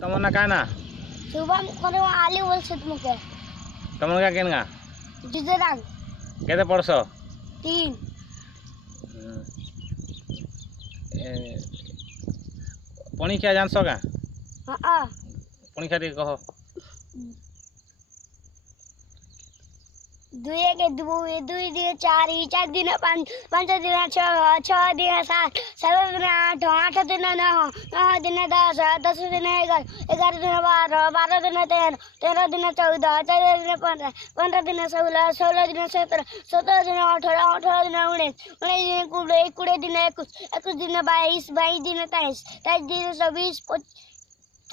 तमन ना काना शुभम करे आली बोल से तुमके तमन का केनगा जिजरांग केते पड़सो 3 पणिखिया जानसो का हां पणिखिया टी कहो 2 के 2 दिन 4 4 दिन 5 5 दिन 6 6 दिन 7 7 दिन 8 8 दिन 9 9 दिन 10 10 दिन 11 11 दिन 12 12 दिन 13 13 दिन 14 14 दिन 15 15 दिन 16 16 दिन 17 17 दिन 18 18 दिन 19 19 दिन 20 दिन 21 21 दिन 22 22 दिन 23 23 दिन 24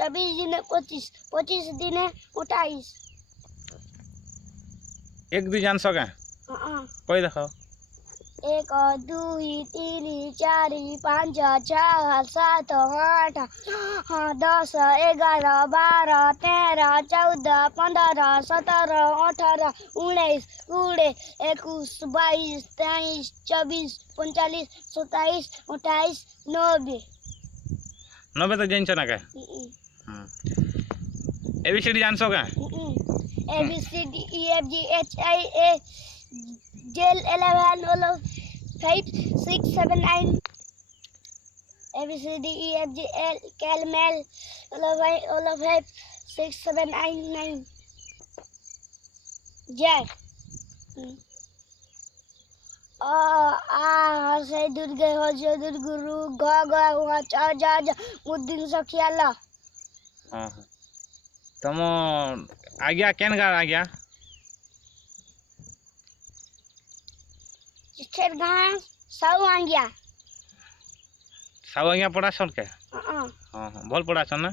24 दिन 25 25 दिन 28 एक दु जानसो का कोई देखो 1 2 3 4 5 6 7 8 10 11 12 13 14 15 17 18 19 20 21 22 23 24 45 27 28 90 90 तो जानसो ना का एबीसीडी जानसो का A B C D E F G H I A J L 11 5 6 7 9 A B C D E F G L K L M L 5 6 7 8 9 J आ से दुर्गे हो जो दुर्गुरु ग ग हुआ च ज ज मुद्दिन सखियाला हां तम आज्ञा केनगा आज्ञा चिट्ठेर गां सब आ गया सब आज्ञा पढ़ासन के हां हां भल पढ़ासन ना